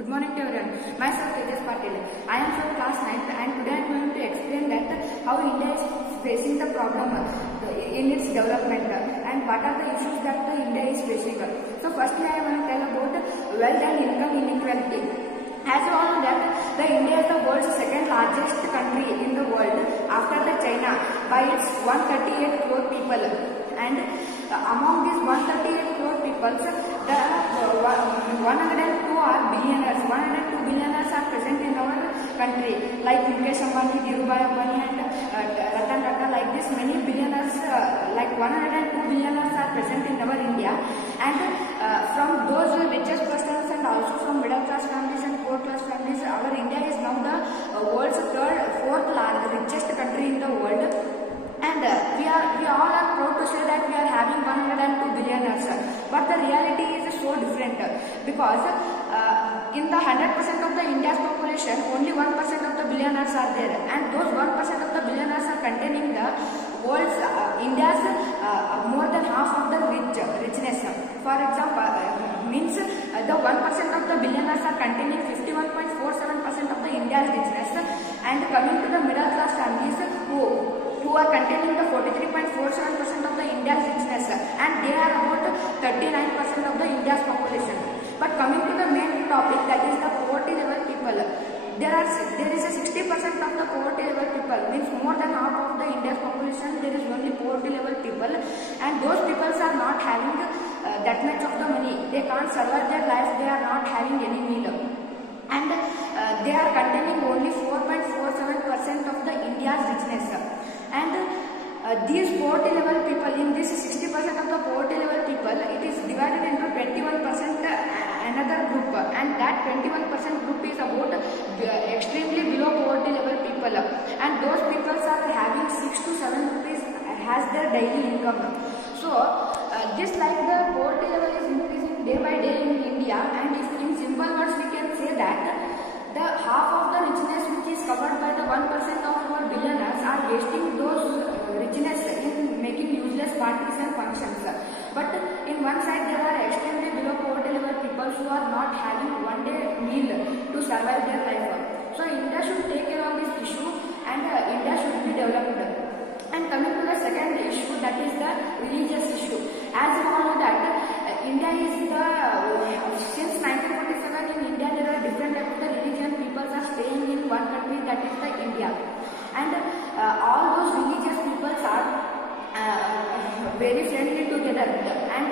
Good morning to everyone. Myself Tejas Patil. I am from class 9th and today I am going to explain that how India is facing the problem in its development and what are the issues that India is facing. So firstly I want to tell about wealth and income inequality. As you all know that the India is the world's second largest country in the world after the China by its 138 crore people, and among these 138 crore people, the 102 are billionaires. 102 billionaires are present in our country, like Mukesh Ambani, Dhirubhai Ambani, and Ratan Tata. Like this, many billionaires, like 102 billionaires are present in our India, and from those richest persons and also from middle class families and poor class families, our India is now the world's fourth richest country in the world. And we all are proud to say that we are having 102 billionaires, but the reality is so different because in the 100% of the India's population, only 1% of the billionaires are there, and those 1% of the billionaires are containing the world's India's more than half of the richness. For example, means the 1% of the billionaires are containing 51.47% of the India's richness, and coming to the middle class families who are containing the 43.47% of the India's richness, and they are about 39% of the India's population. But coming to the main topic, that is the poverty level people, there is a 60% of the poverty level people, means more than half of the India's population there is only poverty level people, and those people are not having that much of the money. They can't survive their life, they are not having any meal, and they are containing only 4.47% of the India's richness. And these poverty level people, in this 60% of the poverty level people, it is divided into 21% another group, and that 21% group is about extremely below poverty level people, and those people are having 6 to 7 rupees as their daily income. So just like the poverty level is increasing day by day in India, and if in simple words we can say that the half of the richness which is covered by the 1% of our billionaires are wasting those richness in making useless parties and functions. But in one side there are extremely below poverty level people who are not having one day meal to survive their life. So India should take care of this issue, and India should be developed. And coming to the second issue, that is the religious issue. As you all know that India is since 1947 in India there are different types of the religion people are staying in one country, that is the India, and all those religious people are very friendly together, and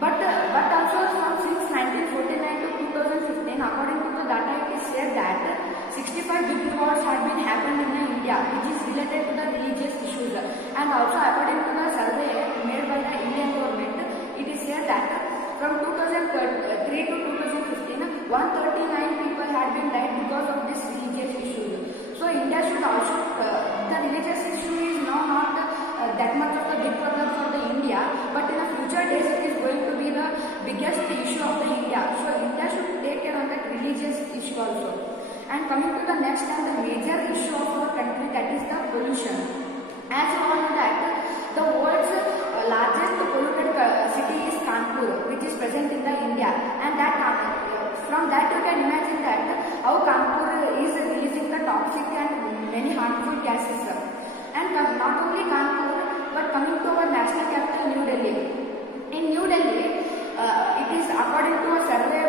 but also from since 1949 to 2015, according to the data, it is said that 65 big wars have been happened in India which is related to the religious issues, and also according to the survey made by the Indian government, it is said that from 2003 to 2015, 139 people had been died because of this religious issues. So India should also, the religious issue is now not that much of the big problem for the India, but in the future days it is going to be the biggest issue of the India. So India should take care of that religious issue also. And coming to the next and the major issue of our country, that is the pollution. As you all know that the world's largest polluted city is Kanpur, which is present in the India, and that from that you can imagine that how Kanpur is releasing the toxic and many harmful gases. And not only Kanpur, but coming to our national capital New Delhi. In New Delhi, it is according to a survey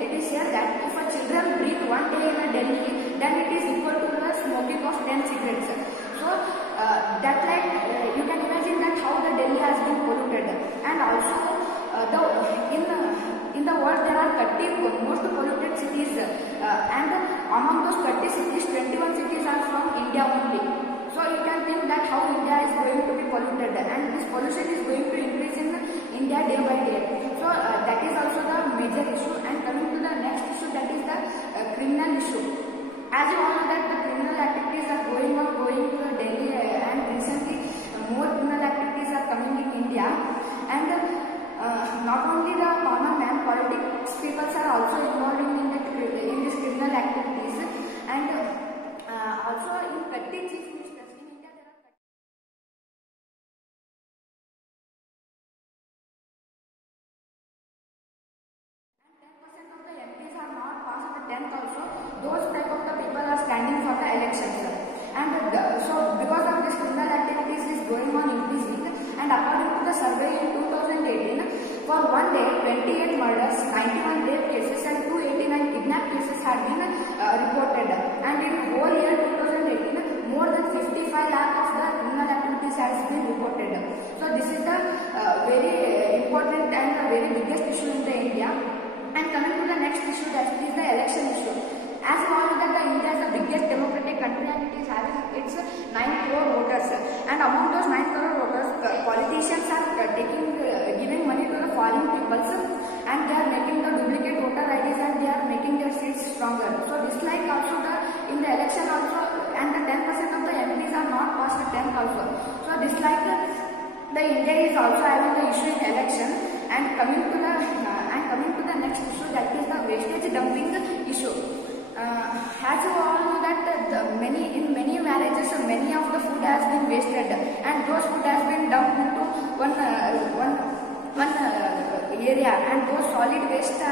it is said that if a children breathe one day in a Delhi, then it is equal to the smoking of 10 cigarettes. So that like you can imagine that how the Delhi has been polluted. And also in the world there are 30 most polluted cities, and among those 30 cities, 21 cities are from India only. So you can think that how India is going to be polluted, and this pollution is going to increase in India day by day. So that is also the major issue. And coming to the next issue, that is the criminal issue. As you all know that the criminal activities are going daily, and recently more criminal activities are coming in India, and not only the common man, politics people are also involved in these criminal activities, and also in petty chief ministers in India there are the survey in 2018, for one day, 28 murders, 91 rape cases and 289 kidnap cases had been reported. And in whole year 2018, more than 55 lakh of the criminal activities has been reported. So this is the very important and the very biggest issue in the India. And coming to the next issue, that is the election issue. As we all know that the India is the biggest democratic country and it is having its 9 crore voters. And among those 9 crore voters, politicians are giving money to the foreign peoples, and they are making the duplicate voter IDs and they are making their seats stronger. So this like also in the election also, and the 10% of the MPs are not past the 10th also. So this like the India is also having the issue in election. And coming to the next issue, that is the wastage dumping issue. As you all know that in many marriages, many of the food has been wasted, and those food has been dumped into one area, and those solid waste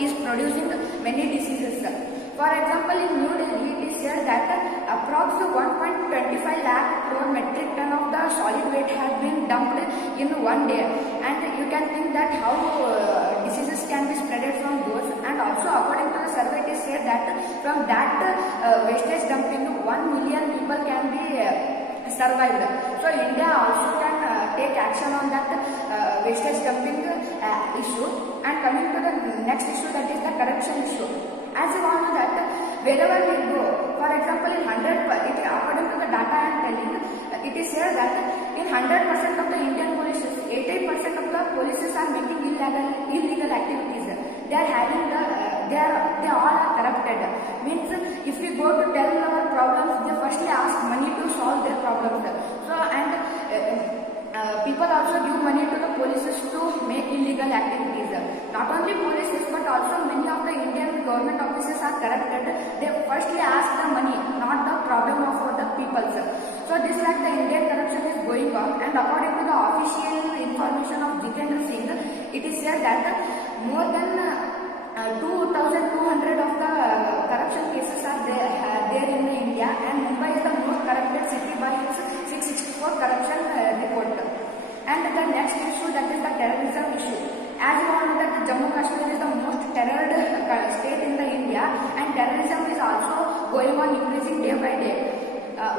is producing many diseases. For example, in New Delhi, it is said that approximately 1.25 lakh crore metric ton of the solid waste has been dumped in one day, and you can think that how diseases can be spreaded from those. And also, according to the survey, it is said that from that wastage dumping, 1 million people can be survived. So India also can take action on that wastage dumping issue. And coming to the next issue, that is the corruption issue. As you all know that wherever we go, for example, in 100, according to the data I am telling, it is said that in 100% of the Indian policies, 88% of the policies are making illegal activities. They are having they all are corrupted. Means if we go to tell our problems, they firstly ask money to solve their problems. So and people also give money to the policies to make illegal activities. Not only policies, but also many of the Indian government offices are corrupted. They firstly ask the money, not the problem of the people. So this like the Indian corruption is going on, and according to the official information of Jitendra Singh, it is said that more than 2,200 of the corruption cases are there in India, and Mumbai is the most corrupted city by its 664 corruption report. And the next issue, that is the terrorism issue. As you all know that Jammu Kashmir is the most terrored state in the India, and terrorism is also going on increasing day by day.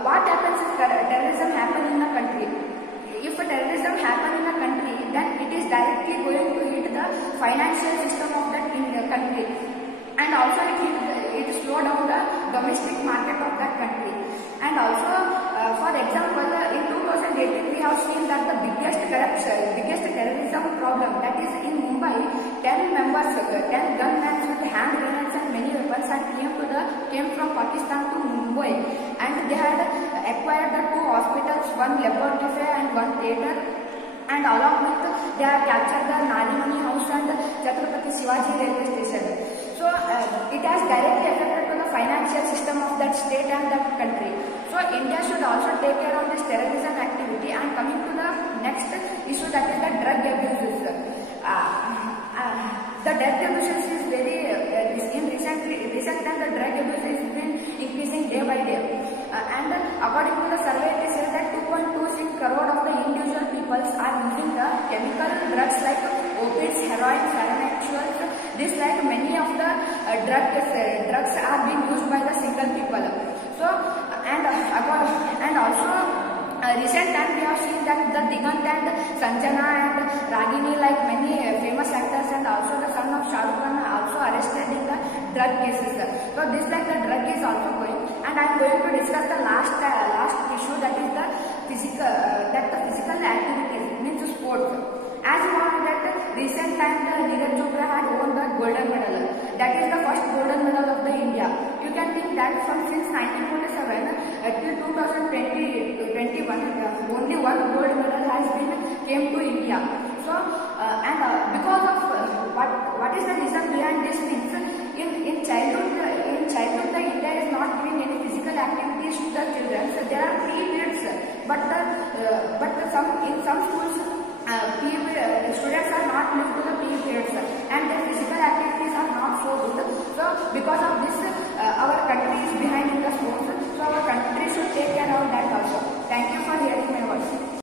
What happens if terrorism happens in a country? If terrorism happens in a country, then it is directly going to hit the financial system of that country, and also it slow down the domestic market of that country. And also, for example, in 2018 we have seen that the biggest terrorism problem, that is in Mumbai, 10 gunmen with hand grenades and many weapons came from Pakistan to Mumbai, and they had acquired the 2 hospitals, 1 leopard cafe and 1 theatre, and along with they have captured the Narimani House and Chhatrapati Shivaji railway station. So it has directly affected to the financial system of that state and that country. So India should also take care of this terrorism activity. And coming to the next issue, that is the drug abuses. The drug abuses is very in recent time the drug abuse has been increasing day by day. And according to the survey, it says that 2.26 crore of the individual peoples are using the chemical drugs like opiates, heroin, pharmaceuticals. This like many of the drugs are being used by the single people. So and also recent time we have seen that the Digant and Sanjana and Ragini, like many famous actors, and also the son of Shah Rukh Khan are also arrested in the drug cases. So this like the drug is also going. And I am going to discuss the last issue, that is the physical activities, means sport. As you know that recent time the Neeraj Chopra had won the golden medal. That is the first golden medal of the India. You can think that since 1947 till 2021, only 1 gold medal has came to India. So because of what is the reason behind this means in childhood the India is not giving any physical activities to the children. So there are 3 periods, but in some schools students are not